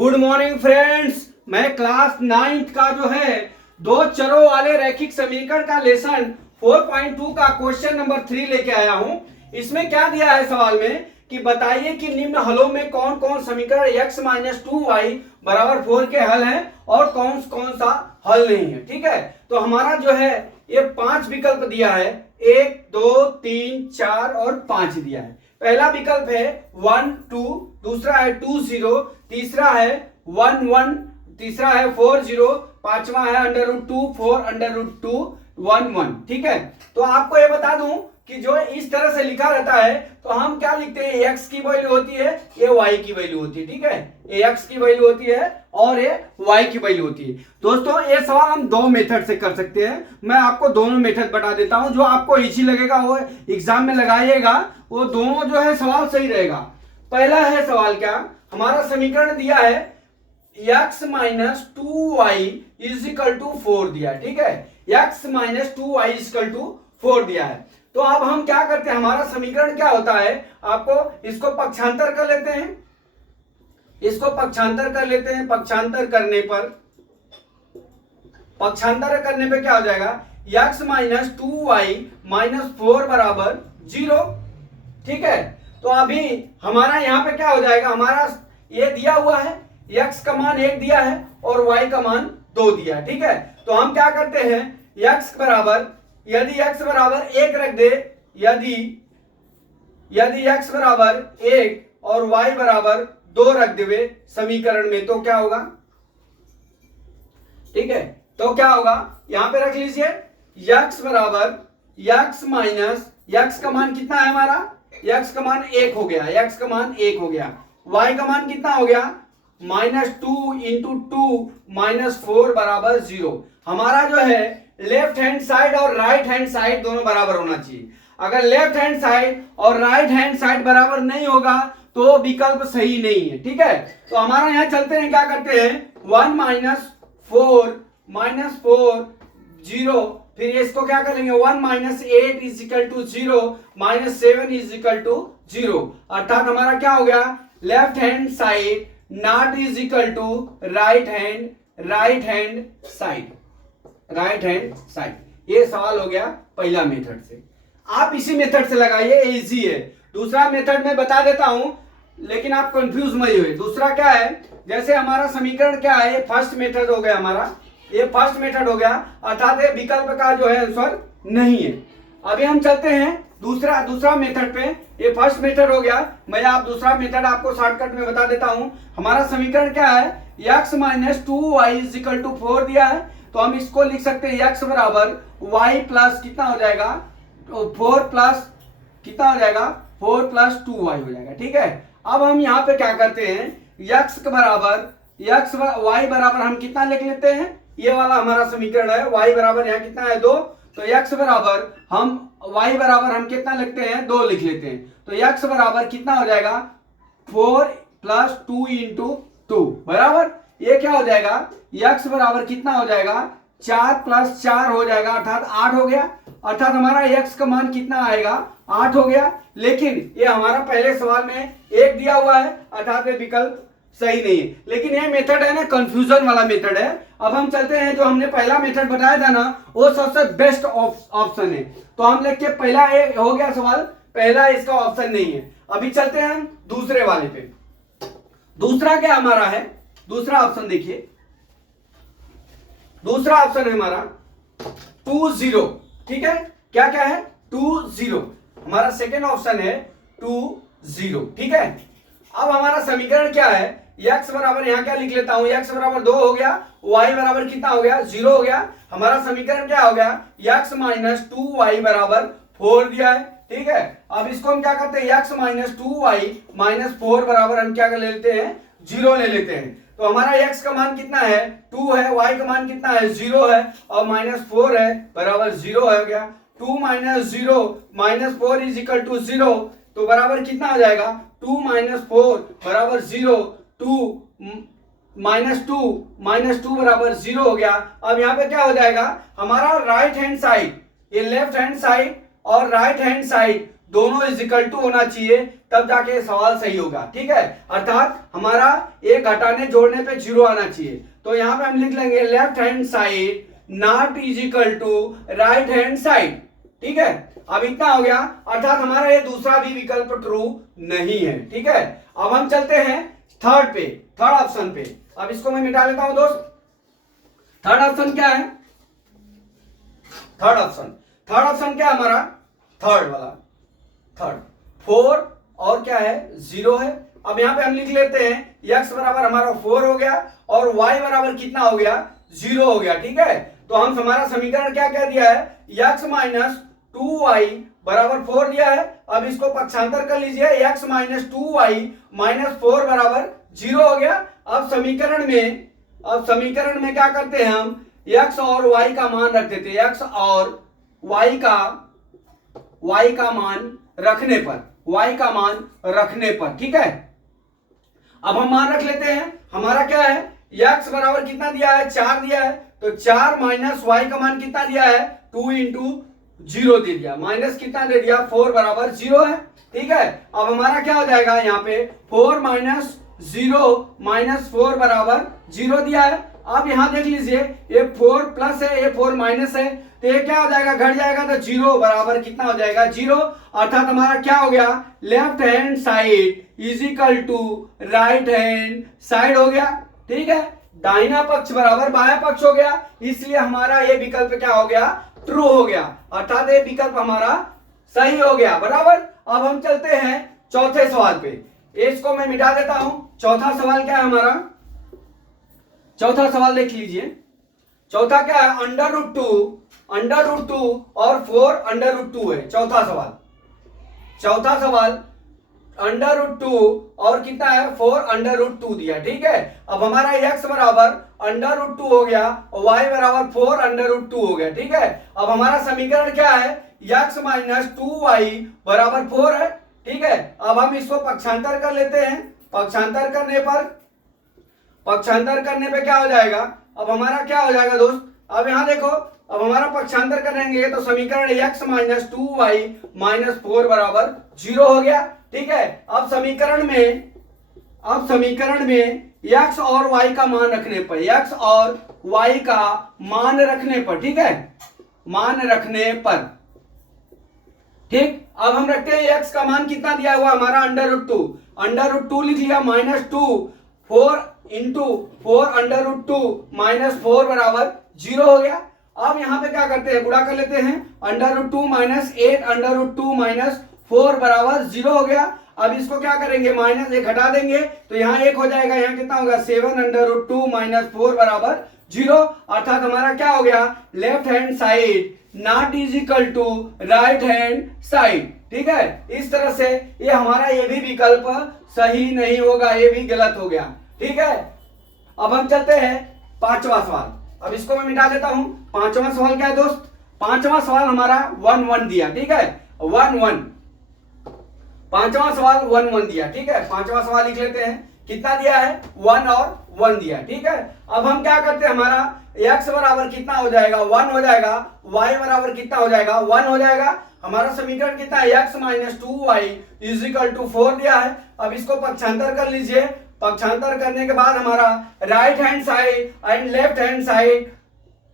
Good morning friends. मैं class 9th का जो है दो चरों वाले रैखिक समीकरण का लेसन 4.2 का क्वेश्चन नंबर 3 लेके आया हूं। इसमें क्या दिया है सवाल में कि बताइए कि निम्न हलों में कौन कौन समीकरण x माइनस 2y बराबर 4 के हल हैं और कौन कौन सा हल नहीं है। ठीक है, तो हमारा जो है ये 5 विकल्प दिया है, 1 2 3 4 और 5 दिया है। पहला विकल्प है 1 2, दूसरा है 2 0, तीसरा है 1 1, तीसरा है 4 0, पांचवा है √2 4 √2 1 1। ठीक है, तो आपको ये बता दूं कि जो इस तरह से लिखा रहता है तो हम क्या लिखते हैं, x की वैल्यू होती है, ये y की वैल्यू होती है। ठीक है, ये x की वैल्यू होती है और ये y की वैल्यू होती है। दोस्तों ये सवाल हम दो मेथड से कर सकते हैं। मैं आपको दोनों मेथड बता देता हूं, जो आपको इजी लगेगा वो एग्जाम में लगाइएगा, वो दोनों जो है सवाल सही रहेगा। पहला है सवाल क्या, हमारा समीकरण दिया है x minus 2y is equal to 4 दिया है। ठीक है, x minus 2y is equal to 4 दिया है। तो अब हम क्या करते हैं, हमारा समीकरण क्या होता है, आपको इसको पक्षांतर कर लेते हैं, इसको पक्षांतर कर लेते हैं। पक्षांतर करने पे क्या हो जाएगा, x माइनस 2y माइनस 4 बराबर 0। ठीक है, तो अभी हमारा यहां पे क्या हो जाएगा, हमारा ये दिया हुआ है, x का मान 1 दिया है और y का मान 2 दिया है। ठीक है, तो हम क्या करते हैं, x बराबर, यदि x बराबर 1 रख दे, यदि x बराबर 1 और y बराबर 2 रख देवे समीकरण में, तो क्या होगा। ठीक है, तो क्या होगा, यहां पे रख लीजिए x बराबर x माइनस, x का मान कितना है हमारा, x का मान 1 हो गया, x का मान 1 हो गया, y का मान कितना हो गया, -2 इंटू 2 माइनस 4 बराबर 0। हमारा जो है लेफ्ट हैंड साइड और राइट हैंड साइड दोनों बराबर होना चाहिए। अगर लेफ्ट हैंड साइड और राइट हैंड साइड बराबर नहीं होगा तो विकल्प सही नहीं है। ठीक है, तो हमारा यहां चलते हैं, क्या करते हैं, 1 माइनस 4 0, फिर इसको क्या करेंगे, 1 minus 8 is equal to 0, minus 7 is equal to 0। अर्थात हमारा क्या हो गया, left hand side not is equal to right hand side. ये सवाल हो गया पहला मेथड से। आप इसी मेथड से लगाइए, इजी है। दूसरा मेथड मैं बता देता हूं, लेकिन आप कंफ्यूज मत हुए। दूसरा क्या है, जैसे हमारा समीकरण क्या है, फर्स्ट मेथड हो गया हमारा, ये फर्स्ट मेथड हो गया, अर्थात ये विकल्प का जो है आंसर नहीं है। अभी हम चलते हैं दूसरा मेथड पे। ये फर्स्ट मेथड हो गया, मैं आप दूसरा मेथड आपको शॉर्टकट में बता देता हूं। हमारा समीकरण क्या है, x minus 2y is equal to 4 दिया है, तो हम इसको लिख सकते हैं x बराबर y प्लस कितना हो जाएगा, 4 प्लस कितना हो जाएगा, 4 प्लस 2y हो जाएगा। ठीक है, अब हम यहाँ पे क्या करते हैं, y बराबर हम कितना लिख लेते हैं, ये वाला हमारा समीकरण है, y बराबर यहाँ कितना है 2, तो x बराबर y बराबर हम कितना लिखते हैं, 2 लिख लेते हैं। तो x बराबर कितना हो जाएगा, 4 प्लस 2 इंटू 2 बराबर, ये क्या हो जाएगा, x बराबर कितना हो जाएगा, 4 प्लस 4 हो जाएगा, अर्थात 8 हो गया। अर्थात हमारा x का मान कितना आएगा, 8 हो गया। लेकिन ये हमारा पहले सवाल में 1 दिया हुआ है, अर्थात ये विकल्प सही नहीं है। लेकिन ये मेथड है ना, कंफ्यूजन वाला मेथड है। अब हम चलते हैं, जो हमने पहला मेथड बताया था ना, वो सबसे बेस्ट ऑप्शन है। तो हम लिख के पहला ये हो गया सवाल, पहला इसका ऑप्शन नहीं है। अभी चलते हैं हम दूसरे वाले पे। दूसरा क्या हमारा है, दूसरा ऑप्शन देखिए, दूसरा ऑप्शन है हमारा 2 0। ठीक है, क्या क्या है, 2 0, हमारा सेकेंड ऑप्शन है 2 0। ठीक है, अब हमारा समीकरण क्या है, x बराबर यहां क्या लिख लेता हूं, x बराबर 2 हो गया, y बराबर कितना हो गया, 0 हो गया। हमारा समीकरण क्या हो गया, x माइनस 2y बराबर 4 दिया है। ठीक है, अब इसको हम क्या करते हैं, x माइनस 2y माइनस 4 बराबर हम क्या कर लेते हैं, 0 ले लेते हैं। तो हमारा x का मान कितना है, 2 है, y का मान कितना है, 0 है, और माइनस 4 है, बराबर 0 हो गया। 2 minus 0 minus 4 is equal to 0, तो बराबर कितना हो जाएगा, 2 माइनस 4 बराबर 0, 2 माइनस 2 बराबर 0 हो गया। अब यहाँ पे क्या हो जाएगा, हमारा राइट हैंड साइड, ये लेफ्ट हैंड साइड और राइट हैंड साइड दोनों इज इक्वल टू होना चाहिए, तब जाके सवाल सही होगा। ठीक है, अर्थात हमारा एक घटाने जोड़ने पे 0 आना चाहिए। तो यहां पे हम लिख लेंगे left hand side not is equal to right hand side. ठीक है, अब इतना हो गया, अर्थात हमारा ये दूसरा भी विकल्प ट्रू नहीं है। ठीक है, अब हम चलते हैं थर्ड ऑप्शन पे। अब इसको मैं मिटा लेता हूं दोस्त। थर्ड ऑप्शन क्या है? थर्ड ऑप्शन क्या है हमारा? थर्ड वाला, थर्ड 4 और क्या है? 0 है। अब यहां पे हम लिख लेते हैं x बराबर हमारा 4 हो गया और y बराबर कितना हो गया? 0 हो गया। ठीक है, तो हम हमारा समीकरण क्या क्या दिया है? x माइनस 2y बराबर 4 दिया है। अब इसको पक्षांतर कर लीजिए, x माइनस 2y माइनस 4 बराबर 0 हो गया। अब समीकरण में क्या करते हैं हम? x और y का मान रख देते हैं, x और y का मान रखने पर। ठीक है, अब हम मान रख लेते हैं। हमारा क्या है? x बराबर कितना दिया है? 4 दिया है, तो 4 माइनस y का मान कितना दिया है? 2 इंटू 0 दे दिया, माइनस कितना दे दिया? 4 बराबर 0 है। ठीक है, अब हमारा क्या हो जाएगा? यहाँ पे 4 माइनस 0 माइनस 4 बराबर 0 दिया है। अब यहां देख लीजिए, ये 4 प्लस है, ये 4 माइनस है, तो ये क्या हो जाएगा? घट जाएगा, तो 0 बराबर कितना हो जाएगा? 0। अर्थात हमारा क्या हो गया? Left hand side is equal to right hand side हो गया। ठीक है, दाहिना पक्ष बराबर बायां पक्ष हो गया, इसलिए हमारा ये विकल्प क्या हो गया? ट्रू हो गया, अर्थात ये विकल्प हमारा सही हो गया। बराबर। अब हम चलते हैं चौथे सवाल पे। इसको मैं मिटा देता हूं। चौथा सवाल क्या है हमारा? चौथा सवाल देख लीजिए। चौथा क्या है? अंडर रूट टू और 4 अंडर रूट 2 है। चौथा सवाल अंडर रूट 2 और कितना है? 4 अंडर रूट 2 दिया। ठीक है, अब हमारा x बराबर अंडर रूट 2 हो गया और y बराबर 4 अंडर रूट 2 हो गया। ठीक है, अब हमारा समीकरण क्या है? x माइनस 2y बराबर 4 है। ठीक है, अब हम इसको पक्षांतर कर लेते हैं। पक्षांतर करने पे क्या हो जाएगा? अब हमारा क्या हो जाएगा दोस्त? अब यहां देखो, अब हमारा पक्षांतर करेंगे तो समीकरण x माइनस 2y माइनस 4 बराबर 0 हो गया। ठीक है, अब समीकरण में x और y का मान रखने पर, ठीक है, मान रखने पर। ठीक, अब हम रखते हैं x का मान कितना दिया हुआ हमारा? अंडर रूट 2 लिख लिया, minus 2 4 into 4 under root 2 minus 4 बराबर 0 हो गया। अब यहां पे क्या करते हैं? गुणा कर लेते हैं। Under root 2 minus 8 under root 2 minus 4 बराबर 0 हो गया। अब इसको क्या करेंगे? माइनस 1 घटा देंगे, तो यहाँ 1 हो जाएगा, यहाँ कितना होगा? 7 अंडर रूट 2 माइनस 4 बराबर 0। अर्थात हमारा क्या हो गया? Left hand side not is equal to right hand side. ठीक है, इस तरह से ये हमारा ये भी विकल्प सही नहीं होगा, ये भी गलत हो गया। ठीक है, अब हम चलते हैं पांचवा सवाल। अब इसको मैं मिटा देता हूं। पांचवा सवाल क्या है दोस्त? पांचवा सवाल हमारा 1-1 दिया। ठीक है, 1-1 पांचवा सवाल 1-1 दिया। ठीक है, पांचवा सवाल लिख लेते हैं। कितना दिया है? 1 और 1 दिया। ठीक है, अब हम क्या करते हैं? हमारा x बराबर कितना हो जाएगा? 1 हो जाएगा। y बराबर कितना हो जाएगा? 1 हो जाएगा। हमारा समीकरण कितना है? x minus 2y is equal to 4 दिया है। अब इसको पक्षांतर कर लीजिए। पक्षांतर करने के बाद हमारा right hand side and left hand side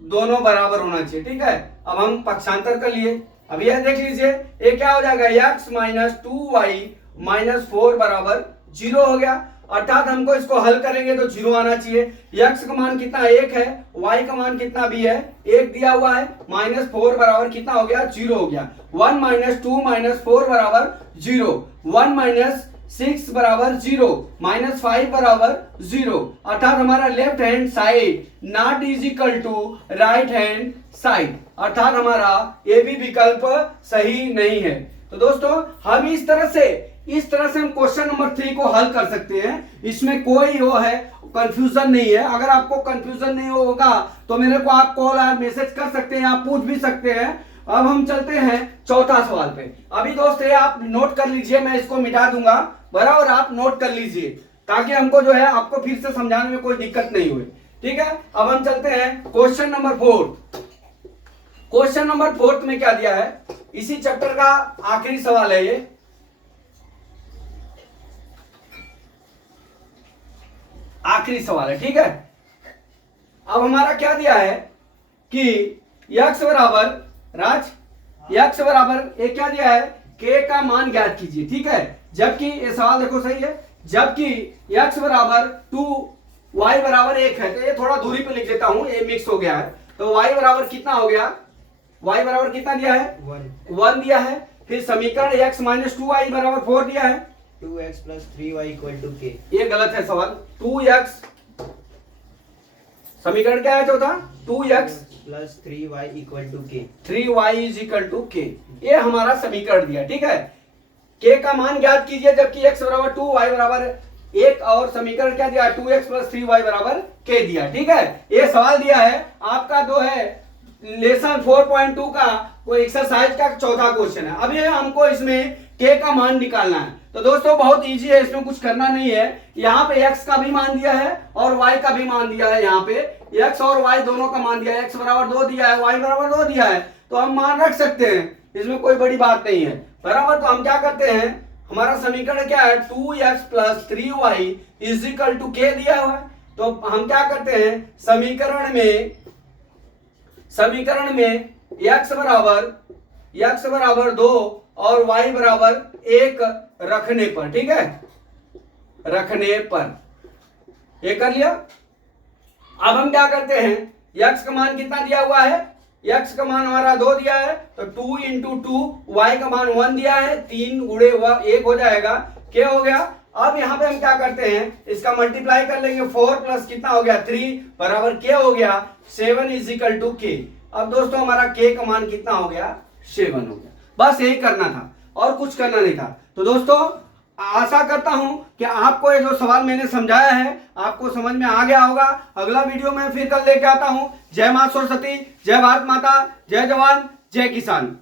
दोनों बराबर होना चाहिए। ठीक है, अब हम पक्षांतर कर लिए। अब यह देख लीजिए, ये क्या हो जाएगा? x माइनस 2y माइनस 4 बराबर 0 हो गया। अर्थात हमको इसको हल करेंगे तो 0 आना चाहिए। x का मान कितना? 1 है, y का मान कितना भी है? 1 दिया हुआ है। माइनस 4 बराबर कितना हो गया? 0 हो गया। 1 माइनस 2 माइनस 4 बराबर 0, 1 माइनस 6 बराबर 0, माइनस 5 बराबर 0। अर्थात हमारा left hand side not is equal to right hand side, अर्थात हमारा ये भी विकल्प सही नहीं है। तो दोस्तों, हम इस तरह से हम क्वेश्चन नंबर 3 को हल कर सकते हैं। इसमें कोई वो है कंफ्यूजन नहीं है। अगर आपको कंफ्यूजन नहीं होगा तो मेरे को आप कॉल या मैसेज कर सकते हैं, आप पूछ भी सकते हैं। अब हम चलते हैं चौथा सवाल पे। अभी दोस्त ये आप नोट कर लीजिए, मैं इसको मिटा दूंगा, बराबर आप नोट कर लीजिए ताकि हमको जो है आपको फिर से समझाने में कोई दिक्कत नहीं हुई। ठीक है, अब हम चलते हैं क्वेश्चन नंबर 4। क्वेश्चन नंबर 4 में क्या दिया है, इसी चैप्टर का आखिरी सवाल है ये। आखिरी सवाल है, ठीक है। अब हमारा क्या दिया है कि x बराबर x बराबर एक क्या दिया है, k का मान ज्ञात कीजिए, ठीक है। जबकि ये सवाल देखो सही है, जबकि x बराबर 2 y बराबर 1 है, तो ये थोड़ा दूरी पे लिख देता हूं, ये मिक्स हो गया है। तो y बराबर कितना हो गया, y बराबर कितना दिया है, 1 दिया है। फिर समीकरण x माइनस 2y बराबर 4 दिया है, 2x plus 3y equal to k। ये गलत है सवाल। 2x समीकरण क्या है चौथा, 2x plus 3y equal to k। 3y is equal to k, ये हमारा समीकरण दिया, ठीक है। k का मान ज्ञात कीजिए, जबकि x बराबर 2 y बराबर 1 और समीकरण क्या दिया, 2x प्लस 3y बराबर k दिया, ठीक है। ये सवाल दिया है आपका जो है लेसन 4.2 का कोई एक्सरसाइज का चौथा क्वेश्चन है। अब ये हमको इसमें k का मान निकालना है। तो दोस्तों बहुत इजी है, इसमें कुछ करना नहीं है। यहाँ पे x का भी मान दिया है और y का भी मान दिया है। यहाँ पे x और y दोनों का मान दिया है, x बराबर 2 दिया है, y बराबर 2 दिया है, तो हम मान रख सकते हैं, इसमें कोई बड़ी बात नहीं है, बराबर। तो हम क्या करते हैं, हमारा समीकरण क्या है, 2x plus 3y is equal to k दिया हुआ है। तो हम क्या करते हैं, समीकरण में x बराबर 2 और y बराबर 1 रखने पर, ठीक है, रखने पर ये कर लिया। अब हम क्या करते हैं, x का मान कितना दिया हुआ है, x का मान हमारा 2 दिया है, तो 2 इंटू 2, y का मान 1 दिया है, 3 गुणे 1 हो जाएगा, क्या हो गया। अब यहाँ पे हम क्या करते हैं, इसका मल्टीप्लाई कर लेंगे, 4 प्लस कितना हो गया 3 बराबर क्या हो गया 7 इज इक्वल टू k। अब दोस्तों हमारा k का मान कितना हो गया, 7 हो गया। बस यही करना था और कुछ करना नहीं था। तो दोस्तों आशा करता हूं कि आपको ये जो सवाल मैंने समझाया है आपको समझ में आ गया होगा। अगला वीडियो में फिर कल लेके आता हूं। जय मां सरस्वती, जय भारत माता, जय जवान, जय किसान।